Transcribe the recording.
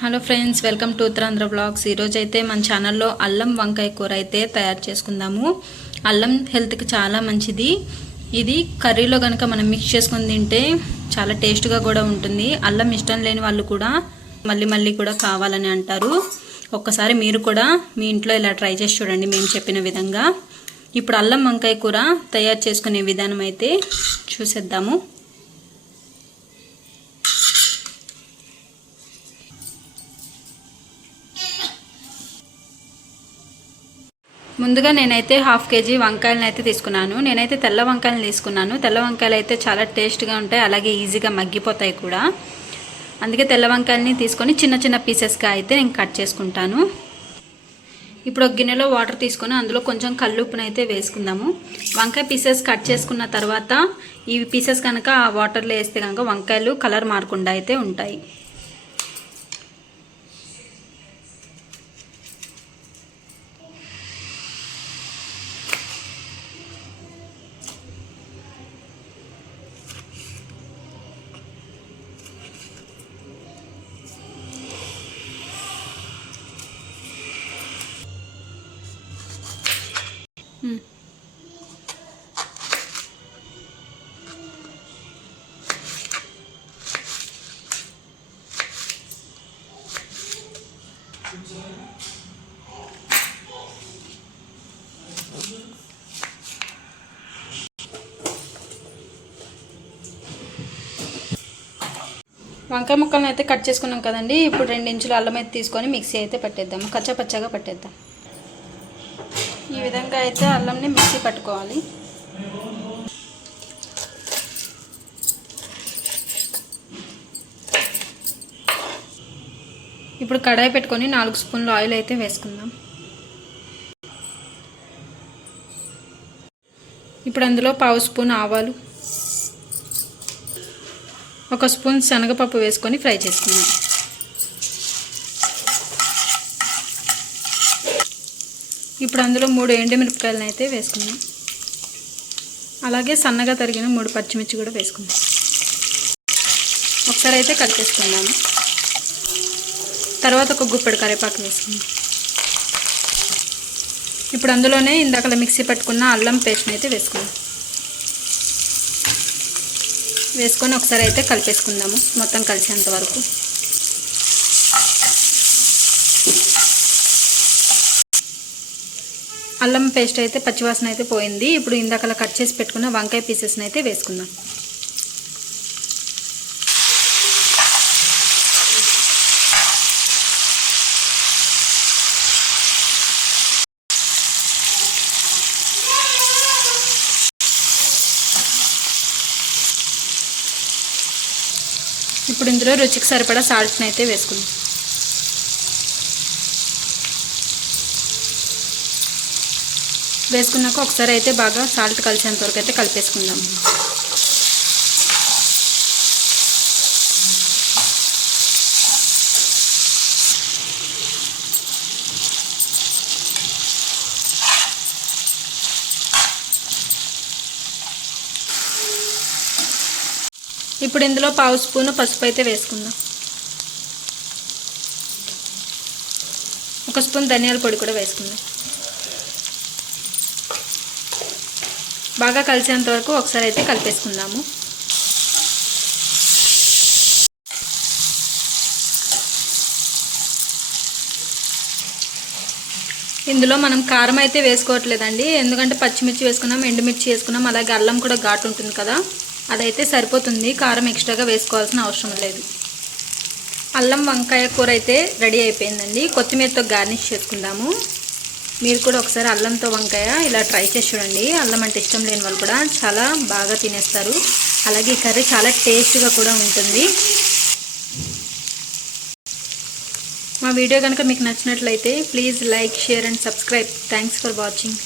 Hello friends, welcome to Uttarandhra blogs. ఈరోజు అయితే మన ఛానల్లో అల్లం వంకాయ కూర అయితే తయారు చేసుకుందాము. అల్లం హెల్త్కి చాలా మంచిది. ఇది కర్రీలో కనుక మనం మిక్స్ చేసుకొని తింటే చాలా టేస్ట్గా కూడా ఉంటుంది. అల్లం ఇష్టం లేని వాళ్ళు కూడా మళ్ళీ కూడా కావాలని అంటారు. ఒక్కసారి మీరు కూడా మీ ఇంట్లో ఇలా ట్రై చేసి చూడండి మేము చెప్పిన విధంగా. ఇప్పుడు అల్లం వంకాయ కూర తయారు చేసుకునే విధానం అయితే చూసేద్దాము. ముందుగా నేనైతే 1/2 kg వంకాయలను అయితే తీసుకున్నాను. నేనైతే తెల్ల వంకాయలను తీసుకున్నాను. తెల్ల వంకాయలు అయితే చాలా టేస్ట్గా ఉంటాయి, అలాగే ఈజీగా మగ్గిపోతాయి కూడా. అందుకే తెల్ల వంకాయలని తీసుకొని చిన్న పీసెస్గా అయితే నేను కట్ చేసుకుంటాను. ఇప్పుడు ఒక గిన్నెలో వాటర్ తీసుకొని అందులో కొంచెం కల్లుప్పును అయితే వేసుకుందాము. వంకాయ పీసెస్ కట్ చేసుకున్న తర్వాత ఈ పీసెస్ కనుక ఆ వాటర్లో వేస్తే కనుక వంకాయలు కలర్ మారకుండా అయితే ఉంటాయి. వంకాయ ముక్కలను అయితే కట్ చేసుకున్నాం కదండి. ఇప్పుడు 2 ఇంచుల అల్లం అయితే తీసుకొని మిక్సీ అయితే పట్టేద్దాము. కచ్చపచ్చగా పట్టేద్దాం. ఈ విధంగా అయితే అల్లంని మిక్సీ పట్టుకోవాలి. ఇప్పుడు కడాయి పెట్టుకొని 4 స్పూన్లు ఆయిల్ అయితే వేసుకుందాం. ఇప్పుడు అందులో 1/2 స్పూన్ ఆవాలు, 1 స్పూన్ శనగపప్పు వేసుకొని ఫ్రై చేసుకుందాం. ఇప్పుడు అందులో 3 ఎండుమిరపకాయలను అయితే వేసుకుందాం. అలాగే సన్నగా తరిగిన 3 పచ్చిమిర్చి కూడా వేసుకుందాం. ఒకసారి అయితే కలిపేసుకుందాము. తర్వాత ఒక గుప్పెడు కరివేపాకు వేసుకుందాం. ఇప్పుడు అందులోనే ఇందాకలా మిక్సీ పట్టుకున్న అల్లం పేస్ట్ని అయితే వేసుకుందాం. వేసుకొని ఒకసారి అయితే కలిపేసుకుందాము మొత్తం కలిసేంత వరకు. అల్లం పేస్ట్ అయితే పచ్చివాసన అయితే పోయింది. ఇప్పుడు ఇందాకలా కట్ చేసి పెట్టుకున్న వంకాయ పీసెస్ని అయితే వేసుకుందాం. ఇప్పుడు ఇందులో రుచికి సరిపడా సాల్ట్ని అయితే వేసుకుందాం. వేసుకున్నాక ఒకసారి అయితే బాగా సాల్ట్ కలిసేంత వరకు అయితే కలిపేసుకుందాం. ఇప్పుడు ఇందులో 1/2 స్పూన్ పసుపు అయితే వేసుకుందాం. 1 స్పూన్ ధనియాల పొడి కూడా వేసుకుందాం. బాగా కలిసేంత వరకు ఒకసారి అయితే కలిపేసుకుందాము. ఇందులో మనం కారం అయితే వేసుకోవట్లేదండి, ఎందుకంటే పచ్చిమిర్చి వేసుకున్నాం, ఎండుమిర్చి వేసుకున్నాం, అలాగే అల్లం కూడా ఘాటు ఉంటుంది కదా, అదైతే సరిపోతుంది. కారం ఎక్స్ట్రాగా వేసుకోవాల్సిన అవసరం లేదు. అల్లం వంకాయ కూర అయితే రెడీ అయిపోయిందండి. కొత్తిమీరతో గార్నిష్ చేసుకుందాము. మీరు కూడా ఒకసారి అల్లంతో వంకాయ ఇలా ట్రై చేసి చూడండి. అల్లం అంటే ఇష్టం లేని వాళ్ళు కూడా చాలా బాగా తినేస్తారు. అలాగే ఈ కర్రీ చాలా టేస్ట్గా కూడా ఉంటుంది. మా వీడియో కనుక మీకు నచ్చినట్లయితే please like, share and subscribe. Thanks for watching.